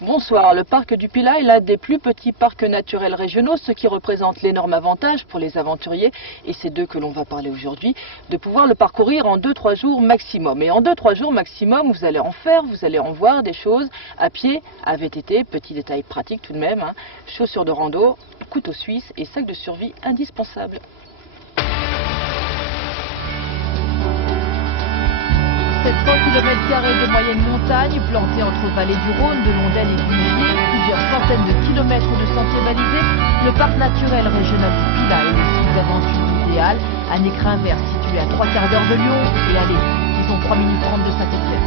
Bonsoir, le parc du Pilat est l'un des plus petits parcs naturels régionaux, ce qui représente l'énorme avantage pour les aventuriers, et c'est d'eux que l'on va parler aujourd'hui, de pouvoir le parcourir en 2-3 jours maximum. Et en 2-3 jours maximum, vous allez en faire, vous allez en voir des choses à pied, à VTT, petit détail pratique tout de même, chaussures de rando, couteau suisse et sac de survie indispensable. km² de moyenne montagne, plantée entre vallées du Rhône, de l'Ondelle et du Minier, plusieurs centaines de kilomètres de sentiers balisés, le parc naturel régional du Pilat est le site d'aventure idéal, un écrin vert situé à 3/4 d'heure de Lyon et allez, disons 3 minutes 30 de Saint-Étienne.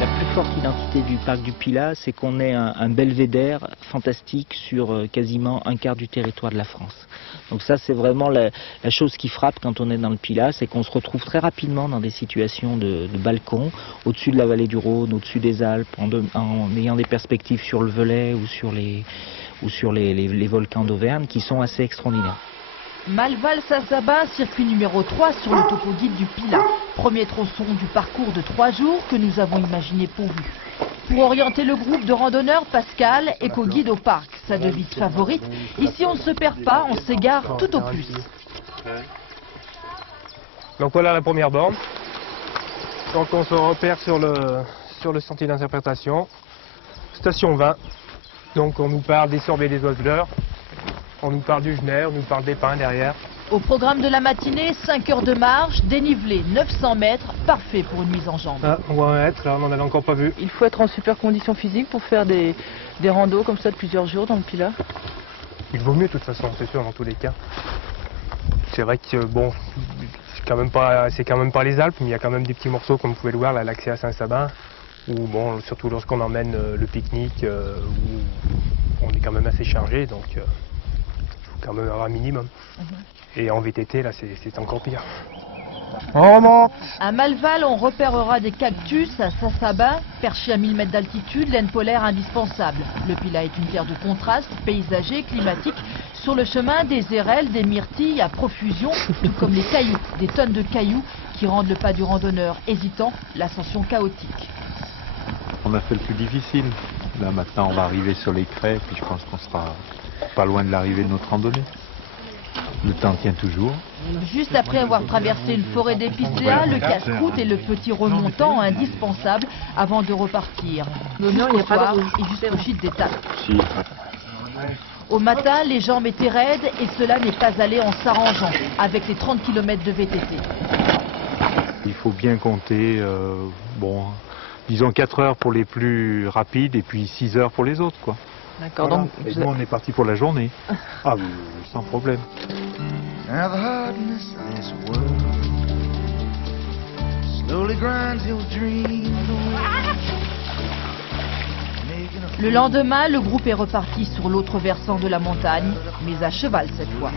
La plus forte identité du parc du Pilat, c'est qu'on est un belvédère fantastique sur quasiment un quart du territoire de la France. Donc ça, c'est vraiment la chose qui frappe quand on est dans le Pilat, c'est qu'on se retrouve très rapidement dans des situations de balcon, au-dessus de la vallée du Rhône, au-dessus des Alpes, en ayant des perspectives sur le Velay ou sur les volcans d'Auvergne qui sont assez extraordinaires. Malval-Saint-Sabin, circuit numéro 3 sur le topo guide du Pilat. Premier tronçon du parcours de 3 jours que nous avons imaginé pour vous. Pour orienter le groupe de randonneurs, Pascal, éco-guide au parc. Sa devise favorite, ici on ne se perd pas, on s'égare tout au plus. Donc voilà la première borne. Donc on se repère sur le sentier d'interprétation. Station 20. Donc on nous parle des sorbets des oiseleurs. On nous parle du genêt, on nous parle des pins derrière. Au programme de la matinée, 5 heures de marche, dénivelé 900 mètres, parfait pour une mise en jambe. Ah, on va être là, on n'en avait encore pas vu. Il faut être en super condition physique pour faire des randos comme ça de plusieurs jours dans le Pilat. Il vaut mieux de toute façon, c'est sûr, dans tous les cas. C'est vrai que bon, c'est quand même pas les Alpes, mais il y a quand même des petits morceaux, comme vous pouvez le voir, là, l'accès à Saint-Sabin, où bon, surtout lorsqu'on emmène le pique-nique, où on est quand même assez chargé, donc il faut quand même avoir un minimum. Et en VTT, là, c'est encore pire. On remonte. À Malval, on repérera des cactus. À Saint-Sabin, perché à 1000 mètres d'altitude, laine polaire indispensable. Le Pilat est une terre de contraste, paysager, climatique. Sur le chemin, des érelles, des myrtilles à profusion, tout comme les cailloux, des tonnes de cailloux qui rendent le pas du randonneur hésitant, l'ascension chaotique. On a fait le plus difficile. Là, maintenant, on va arriver sur les crêts, puis je pense qu'on sera pas loin de l'arrivée de notre randonnée. Le temps tient toujours. Juste après avoir traversé une forêt d'épicéas, le casse-croûte et le petit remontant indispensable avant de repartir. Jusqu'au soir et jusqu'au gîte d'étape. Au matin, les jambes étaient raides et cela n'est pas allé en s'arrangeant avec les 30 km de VTT. Il faut bien compter, bon, disons 4 heures pour les plus rapides et puis 6 heures pour les autres, quoi. D'accord, Voilà. donc Et nous, on est parti pour la journée. Ah, mais sans problème. Le lendemain, le groupe est reparti sur l'autre versant de la montagne, mais à cheval cette fois.